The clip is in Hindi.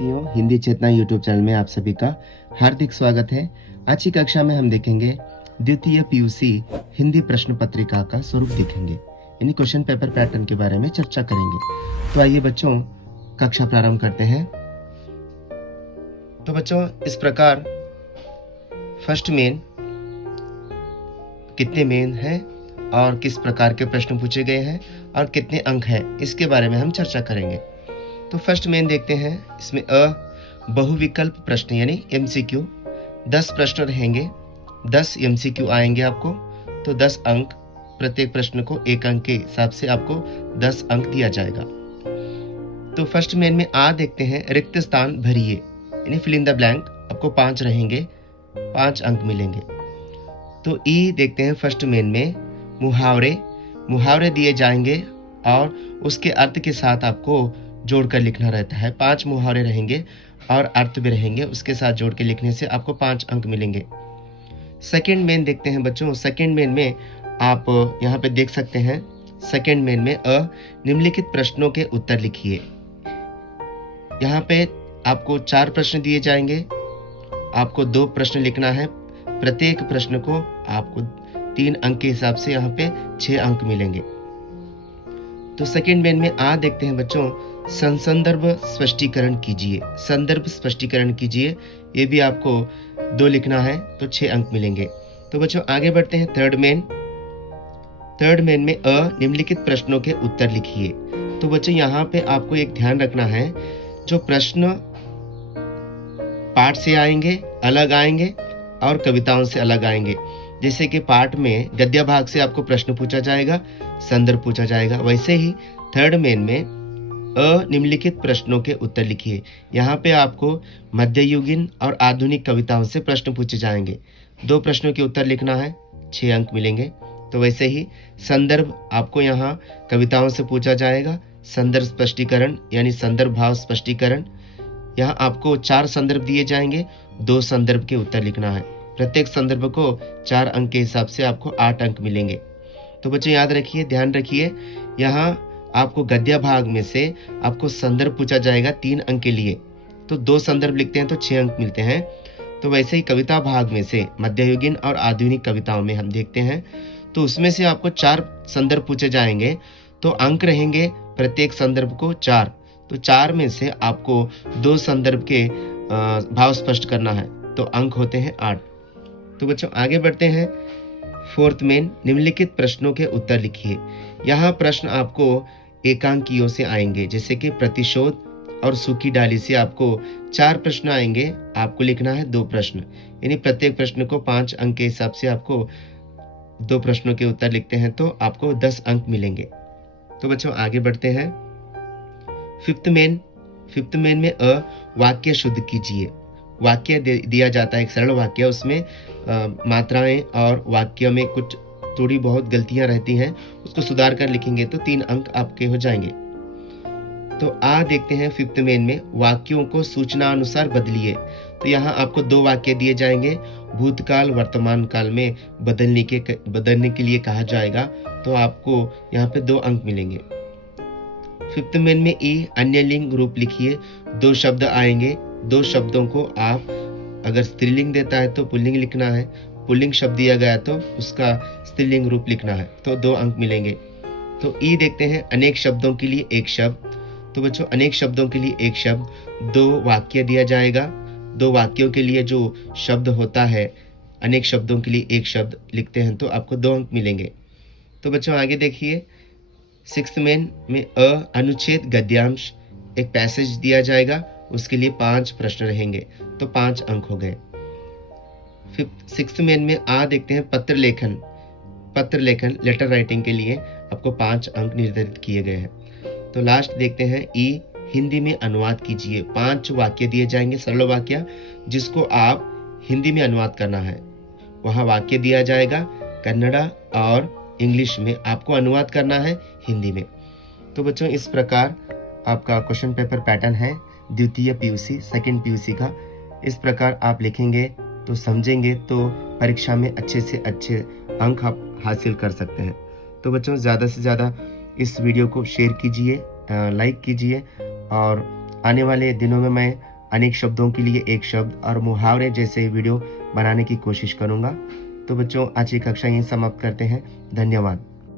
साथियों, हिंदी चेतना यूट्यूब चैनल में आप सभी का हार्दिक स्वागत है। आज की कक्षा में हम देखेंगे द्वितीय पीयूसी हिंदी प्रश्न पत्रिका का स्वरूप देखेंगे, यानी क्वेश्चन पेपर पैटर्न के बारे में चर्चा करेंगे। तो आइए बच्चों, कक्षा प्रारंभ करते हैं। तो बच्चों, इस प्रकार फर्स्ट मेन कितने मेन हैं और किस प्रकार के प्रश्न पूछे गए हैं और कितने अंक हैं, इसके बारे में हम चर्चा करेंगे। तो फर्स्ट मेन देखते हैं। इसमें बहुविकल्प प्रश्न यानी एमसीक्यू 10 प्रश्न रहेंगे, 10 एमसीक्यू आएंगे आपको। तो 10 अंक, प्रत्येक प्रश्न को 1 अंक के हिसाब से आपको 10 अंक दिया जाएगा। तो फर्स्ट मेन में देखते हैं, रिक्त स्थान भरिए यानी फिल इन द ब्लैंक। आपको 5 रहेंगे, 5 अंक मिलेंगे। तो देखते हैं फर्स्ट मेन में मुहावरे दिए जाएंगे और उसके अर्थ के साथ आपको जोड़कर लिखना रहता है। 5 मुहावरे रहेंगे और अर्थ भी रहेंगे, उसके साथ जोड़ के लिखने से आपको 5 अंक मिलेंगे। सेकेंड मेन देखते हैं बच्चों। सेकेंड मेन में आप यहाँ पे देख सकते हैं, सेकेंड मेन में निम्नलिखित प्रश्नों के उत्तर लिखिए। यहाँ पे आपको 4 प्रश्न दिए जाएंगे, आपको 2 प्रश्न लिखना है। प्रत्येक प्रश्न को आपको 3 अंक के हिसाब से यहाँ पे 6 अंक मिलेंगे। तो सेकेंड मेन में देखते हैं बच्चों, संदर्भ स्पष्टीकरण कीजिए। संदर्भ स्पष्टीकरण कीजिए, ये भी आपको 2 लिखना है, तो 6 अंक मिलेंगे। तो बच्चों आगे बढ़ते हैं। थर्ड मेन में निम्नलिखित प्रश्नों के उत्तर लिखिए। तो बच्चों यहाँ पे आपको एक ध्यान रखना है, जो प्रश्न पाठ से आएंगे अलग आएंगे और कविताओं से अलग आएंगे। जैसे कि पाठ में गद्य भाग से आपको प्रश्न पूछा जाएगा, संदर्भ पूछा जाएगा, वैसे ही थर्ड मेन में निम्नलिखित प्रश्नों के उत्तर लिखिए। यहाँ पे आपको मध्ययुगीन और आधुनिक कविताओं से प्रश्न पूछे जाएंगे। 2 प्रश्नों के उत्तर लिखना है, 6 अंक मिलेंगे। तो वैसे ही संदर्भ आपको यहाँ कविताओं से पूछा जाएगा, संदर्भ स्पष्टीकरण यानी संदर्भ भाव स्पष्टीकरण। यहाँ आपको 4 संदर्भ दिए जाएंगे, 2 संदर्भ के उत्तर लिखना है। प्रत्येक संदर्भ को 4 अंक के हिसाब से आपको 8 अंक मिलेंगे। तो बच्चों याद रखिए, ध्यान रखिए, यहाँ आपको गद्य भाग में से आपको संदर्भ पूछा जाएगा 3 अंक के लिए। तो 2 संदर्भ लिखते हैं तो 6 अंक मिलते हैं। तो वैसे ही कविता भाग में से मध्ययुगीन और आधुनिक कविताओं में हम देखते हैं, तो उसमें से आपको 4 संदर्भ पूछे जाएंगे, तो अंक रहेंगे प्रत्येक संदर्भ को 4। तो 4 में से आपको 2 संदर्भ के भाव स्पष्ट करना है, तो अंक होते हैं 8। तो बच्चों आगे बढ़ते हैं। फोर्थ मेन, निम्नलिखित प्रश्नों के उत्तर लिखिए। यहाँ प्रश्न आपको एकांकियों से आएंगे, जैसे कि प्रतिशोध और सूखी डाली से आपको 4 प्रश्न आएंगे, आपको लिखना है 2 प्रश्न, यानी प्रत्येक प्रश्न को 5 अंक के हिसाब से आपको 2 प्रश्नों के उत्तर लिखते हैं, तो आपको 10 अंक मिलेंगे। तो बच्चों आगे बढ़ते हैं। फिफ्थ मेन में वाक्य शुद्ध कीजिए। वाक्य दिया जाता है, एक सरल वाक्य, उसमें मात्राएं और वाक्य में कुछ थोड़ी बहुत गलतियां रहती हैं, उसको सुधार कर लिखेंगे तो 3 अंक आपके हो जाएंगे। तो देखते हैं फिफ्थ मेन में, वाक्यों को सूचना अनुसार बदलिए। तो यहाँ आपको 2 वाक्य दिए जाएंगे, भूतकाल वर्तमान काल में बदलने के लिए कहा जाएगा, तो आपको यहाँ पे 2 अंक मिलेंगे। फिफ्थ मेन में अन्य लिंग रूप लिखिए। 2 शब्द आएंगे, 2 शब्दों को आप अगर स्त्रीलिंग देता है तो पुल्लिंग लिखना है, पुल्लिंग शब्द दिया गया तो उसका स्त्रीलिंग रूप लिखना है, तो 2 अंक मिलेंगे। तो देखते हैं, अनेक शब्दों के लिए 1 शब्द। तो बच्चों अनेक शब्दों के लिए 1 शब्द, 2 वाक्य दिया जाएगा, 2 वाक्यों के लिए जो शब्द होता है, अनेक शब्दों के लिए 1 शब्द लिखते हैं, तो आपको 2 अंक मिलेंगे। तो बच्चों आगे देखिए। सिक्स्थ मेन में अनुच्छेद गद्यांश, एक पैसेज दिया जाएगा, उसके लिए 5 प्रश्न रहेंगे, तो 5 अंक हो गए। सिक्स्थ मेन में देखते हैं, पत्र लेखन लेटर राइटिंग के लिए आपको 5 अंक निर्धारित किए गए हैं। तो लास्ट देखते हैं, हिंदी में अनुवाद कीजिए। 5 वाक्य दिए जाएंगे, सरल वाक्य, जिसको आप हिंदी में अनुवाद करना है। वहां वाक्य दिया जाएगा, कन्नड़ा और इंग्लिश में आपको अनुवाद करना है हिंदी में। तो बच्चों इस प्रकार आपका क्वेश्चन पेपर पैटर्न है द्वितीय पीयूसी सेकंड पीयूसी का। इस प्रकार आप लिखेंगे तो समझेंगे तो परीक्षा में अच्छे से अच्छे अंक आप हासिल कर सकते हैं। तो बच्चों ज़्यादा से ज़्यादा इस वीडियो को शेयर कीजिए, लाइक कीजिए, और आने वाले दिनों में मैं अनेक शब्दों के लिए एक शब्द और मुहावरे जैसे वीडियो बनाने की कोशिश करूँगा। तो बच्चों, आज की कक्षा यहीं समाप्त करते हैं। धन्यवाद।